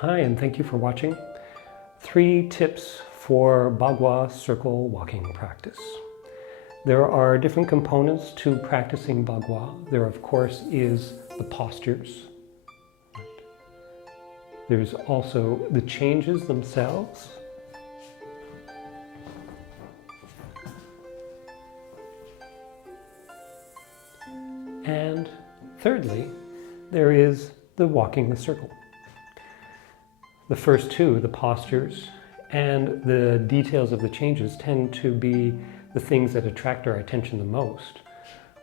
Hi, and thank you for watching. 3 tips for Bagua circle walking practice. There are different components to practicing Bagua. There, of course, is the postures. There's also the changes themselves. And thirdly, there is the walking the circle. The first two, the postures and the details of the changes, tend to be the things that attract our attention the most.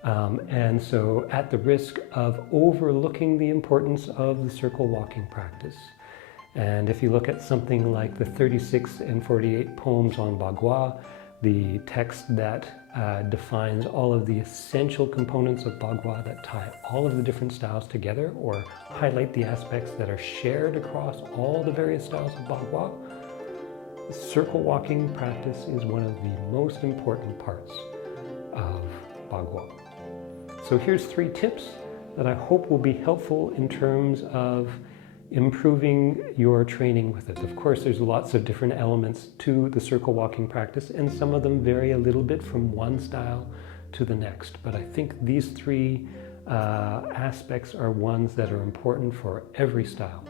And so at the risk of overlooking the importance of the circle walking practice. And if you look at something like the 36 and 48 poems on Bagua, the text that defines all of the essential components of Bagua that tie all of the different styles together or highlight the aspects that are shared across all the various styles of Bagua, the circle walking practice is one of the most important parts of Bagua. So here's 3 tips that I hope will be helpful in terms of improving your training with it. Of course, there's lots of different elements to the circle walking practice, and some of them vary a little bit from one style to the next. But I think these 3 aspects are ones that are important for every style.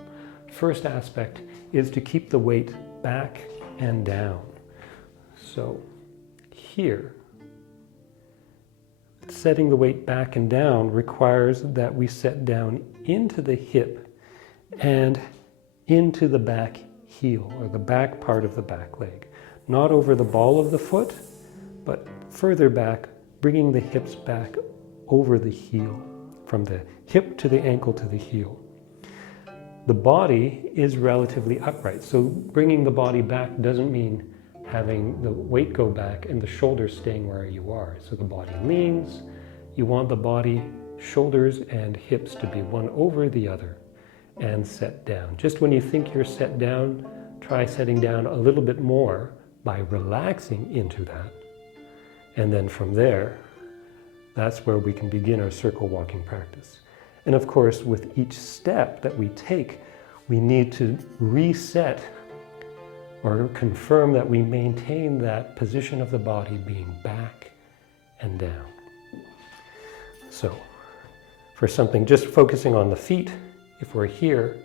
First aspect is to keep the weight back and down. So here, setting the weight back and down requires that we set down into the hip and into the back heel, or the back part of the back leg. Not over the ball of the foot, but further back, bringing the hips back over the heel, from the hip to the ankle to the heel. The body is relatively upright, so bringing the body back doesn't mean having the weight go back and the shoulders staying where you are. So the body leans. You want the body, shoulders and hips to be one over the other and set down. Just when you think you're set down, try setting down a little bit more by relaxing into that. And then from there, that's where we can begin our circle walking practice. And of course, with each step that we take, we need to reset or confirm that we maintain that position of the body being back and down. So, for something just focusing on the feet, if we're here,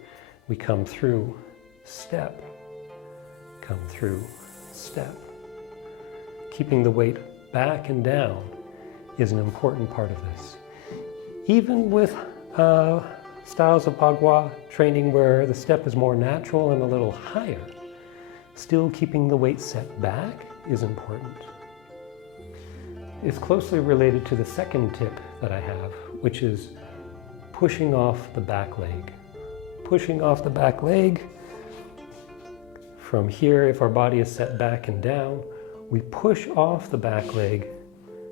we come through, step, come through, step. Keeping the weight back and down is an important part of this. Even with styles of Bagua training where the step is more natural and a little higher, still keeping the weight set back is important. It's closely related to the second tip that I have, which is pushing off the back leg. Pushing off the back leg. From here, if our body is set back and down, we push off the back leg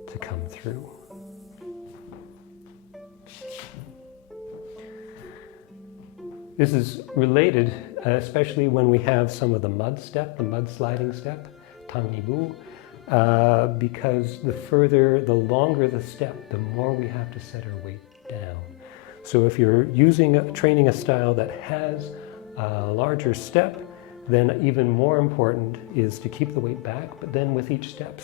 to come through. This is related, especially when we have some of the mud step, the mud sliding step, Tangnibu, because the longer the step, the more we have to set our weight down. So if you're training a style that has a larger step, then even more important is to keep the weight back, but then with each step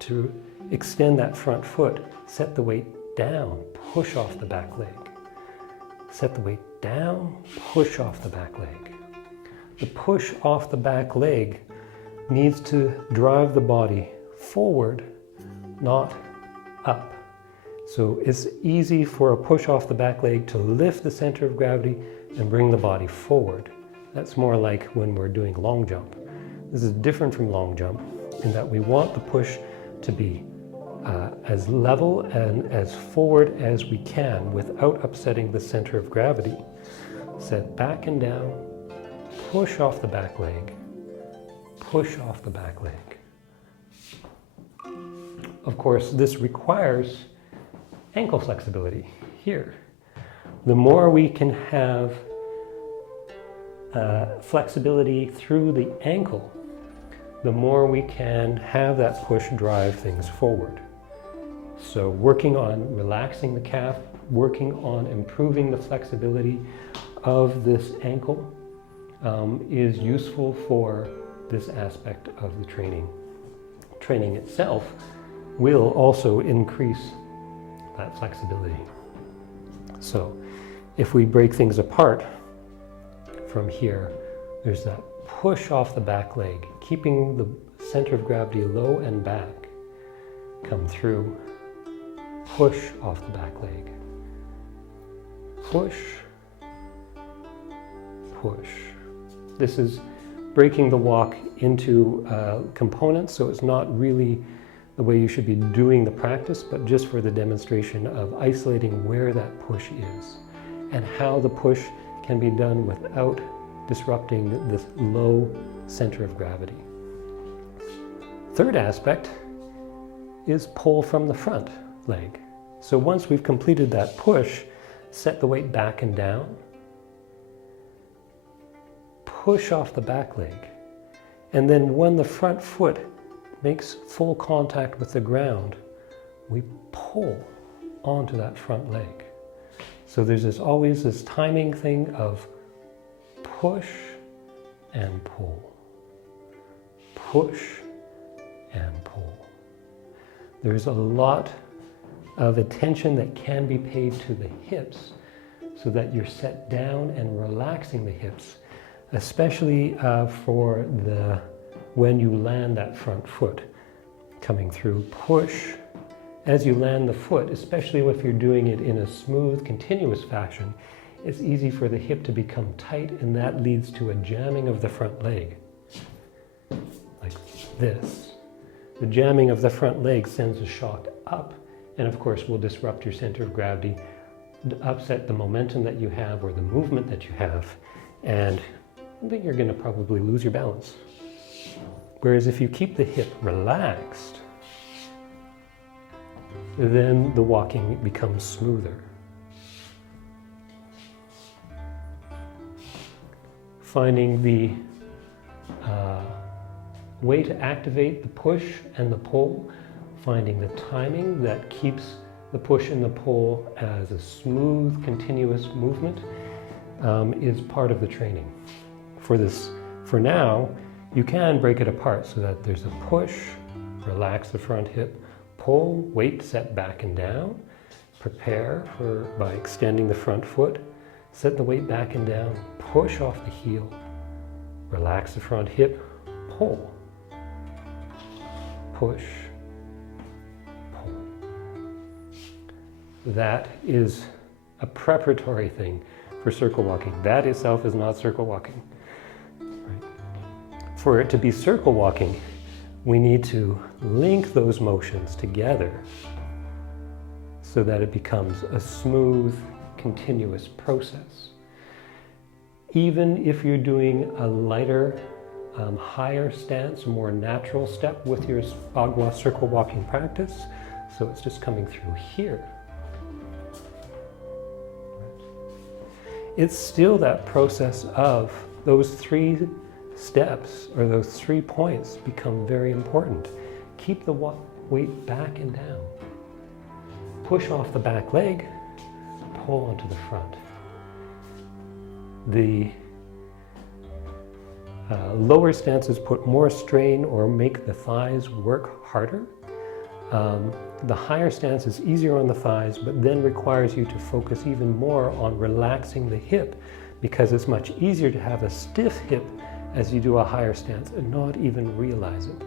to extend that front foot, set the weight down, push off the back leg. Set the weight down, push off the back leg. The push off the back leg needs to drive the body forward, not up. So it's easy for a push off the back leg to lift the center of gravity and bring the body forward. That's more like when we're doing long jump. This is different from long jump in that we want the push to be as level and as forward as we can without upsetting the center of gravity. Set back and down, push off the back leg, push off the back leg. Of course, this requires ankle flexibility here. The more we can have flexibility through the ankle, the more we can have that push drive things forward. So working on relaxing the calf, working on improving the flexibility of this ankle is useful for this aspect of the training. Training itself will also increase that flexibility. So if we break things apart from here, there's that push off the back leg, keeping the center of gravity low and back. Come through, push off the back leg. Push, push. This is breaking the walk into components, so it's not really the way you should be doing the practice, but just for the demonstration of isolating where that push is and how the push can be done without disrupting this low center of gravity. Third aspect is pull from the front leg. So once we've completed that push, set the weight back and down, push off the back leg, and then when the front foot makes full contact with the ground, we pull onto that front leg. So there's always this timing thing of push and pull, push and pull. There's a lot of attention that can be paid to the hips so that you're set down and relaxing the hips, especially for when you land that front foot coming through. Push as you land the foot, especially if you're doing it in a smooth, continuous fashion. It's easy for the hip to become tight, and that leads to a jamming of the front leg, like this. The jamming of the front leg sends a shock up, and of course will disrupt your center of gravity, upset the momentum that you have or the movement that you have, and then you're going to probably lose your balance. Whereas if you keep the hip relaxed, then the walking becomes smoother. Finding the way to activate the push and the pull, finding the timing that keeps the push and the pull as a smooth, continuous movement is part of the training. For now, you can break it apart so that there's a push, relax the front hip, pull, weight set back and down, prepare by extending the front foot, set the weight back and down, push off the heel, relax the front hip, pull, push, pull. That is a preparatory thing for circle walking. That itself is not circle walking. Right? For it to be circle walking, we need to link those motions together so that it becomes a smooth, continuous process. Even if you're doing a lighter, higher stance, a more natural step with your Bagua circle walking practice, so it's just coming through here. It's still that process of those 3 steps or those 3 points become very important. Keep the weight back and down. Push off the back leg, pull onto the front. The lower stances put more strain or make the thighs work harder. The higher stance is easier on the thighs, but then requires you to focus even more on relaxing the hip, because it's much easier to have a stiff hip as you do a higher stance and not even realize it.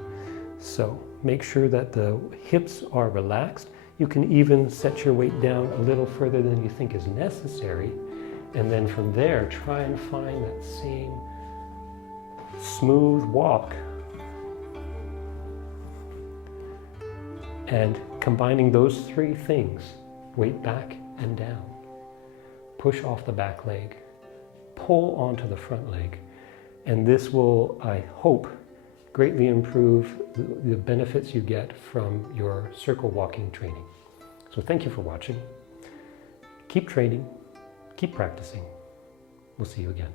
So make sure that the hips are relaxed. You can even set your weight down a little further than you think is necessary, and then from there try and find that same smooth walk, and combining those 3 things, weight back and down, push off the back leg, pull onto the front leg, and this will, I hope, greatly improve the benefits you get from your circle walking training. So thank you for watching. Keep training, keep practicing. We'll see you again.